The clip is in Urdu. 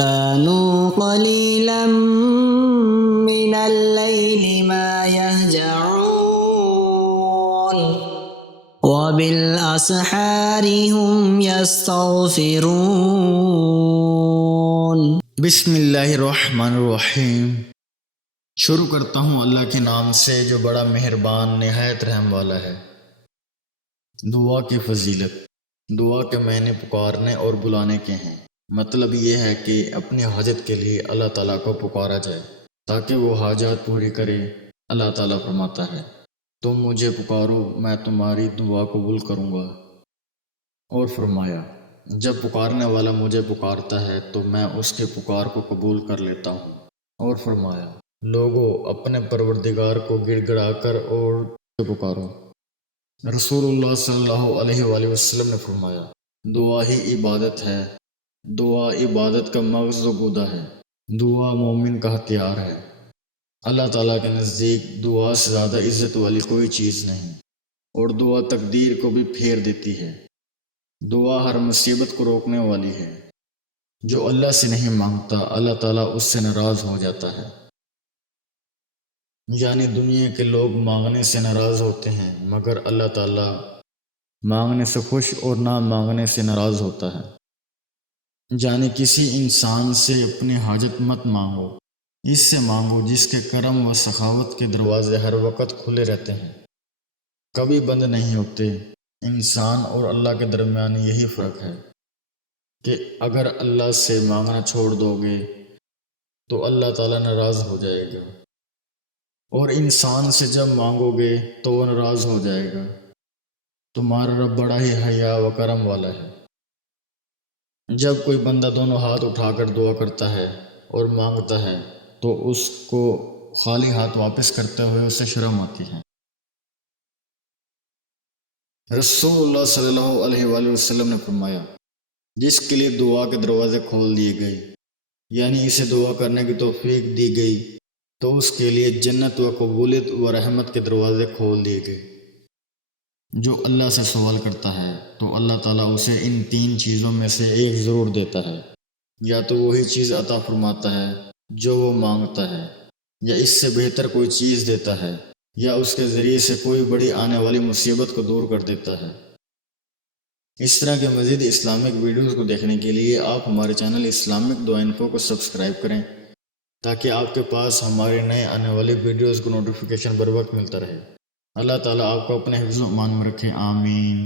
كانوا قليلا من الليل ما يهجعون وبالأسحار هم يستغفرون۔ بسم اللہ الرحمن الرحیم۔ شروع کرتا ہوں اللہ کے نام سے جو بڑا مہربان نہایت رحم والا ہے۔ دعا کی فضیلت۔ دعا کے معنی پکارنے اور بلانے کے ہیں۔ مطلب یہ ہے کہ اپنی حاجت کے لیے اللہ تعالیٰ کو پکارا جائے تاکہ وہ حاجات پوری کرے۔ اللہ تعالیٰ فرماتا ہے تم مجھے پکارو میں تمہاری دعا قبول کروں گا، اور فرمایا جب پکارنے والا مجھے پکارتا ہے تو میں اس کے پکار کو قبول کر لیتا ہوں، اور فرمایا لوگوں اپنے پروردگار کو گڑ گڑا کر اور پکارو۔ رسول اللہ صلی اللہ علیہ وآلہ وسلم نے فرمایا دعا ہی عبادت ہے، دعا عبادت کا مغز و غدہ ہے، دعا مومن کا ہتھیار ہے۔ اللہ تعالیٰ کے نزدیک دعا سے زیادہ عزت والی کوئی چیز نہیں، اور دعا تقدیر کو بھی پھیر دیتی ہے۔ دعا ہر مصیبت کو روکنے والی ہے۔ جو اللہ سے نہیں مانگتا اللہ تعالیٰ اس سے ناراض ہو جاتا ہے۔ یعنی دنیا کے لوگ مانگنے سے ناراض ہوتے ہیں مگر اللہ تعالیٰ مانگنے سے خوش اور نہ مانگنے سے ناراض ہوتا ہے۔ یعنی کسی انسان سے اپنی حاجت مت مانگو، اس سے مانگو جس کے کرم و سخاوت کے دروازے ہر وقت کھلے رہتے ہیں، کبھی بند نہیں ہوتے۔ انسان اور اللہ کے درمیان یہی فرق ہے کہ اگر اللہ سے مانگنا چھوڑ دو گے تو اللہ تعالیٰ ناراض ہو جائے گا، اور انسان سے جب مانگو گے تو وہ ناراض ہو جائے گا۔ تمہارا رب بڑا ہی حیا و کرم والا ہے۔ جب کوئی بندہ دونوں ہاتھ اٹھا کر دعا کرتا ہے اور مانگتا ہے تو اس کو خالی ہاتھ واپس کرتے ہوئے اسے شرم آتی ہے۔ رسول اللہ صلی اللہ علیہ وآلہ وسلم نے فرمایا جس کے لیے دعا کے دروازے کھول دیے گئے، یعنی اسے دعا کرنے کی توفیق دی گئی، تو اس کے لیے جنت و قبولیت و رحمت کے دروازے کھول دیے گئے۔ جو اللہ سے سوال کرتا ہے تو اللہ تعالیٰ اسے ان 3 چیزوں میں سے ایک ضرور دیتا ہے، یا تو وہی چیز عطا فرماتا ہے جو وہ مانگتا ہے، یا اس سے بہتر کوئی چیز دیتا ہے، یا اس کے ذریعے سے کوئی بڑی آنے والی مصیبت کو دور کر دیتا ہے۔ اس طرح کے مزید اسلامک ویڈیوز کو دیکھنے کے لیے آپ ہمارے چینل اسلامک دعا انفو کو سبسکرائب کریں تاکہ آپ کے پاس ہمارے نئے آنے والی ویڈیوز کو نوٹیفیکیشن بر وقت ملتا رہے۔ اللہ تعالیٰ آپ کو اپنے حفظ و امان میں رکھے، آمین۔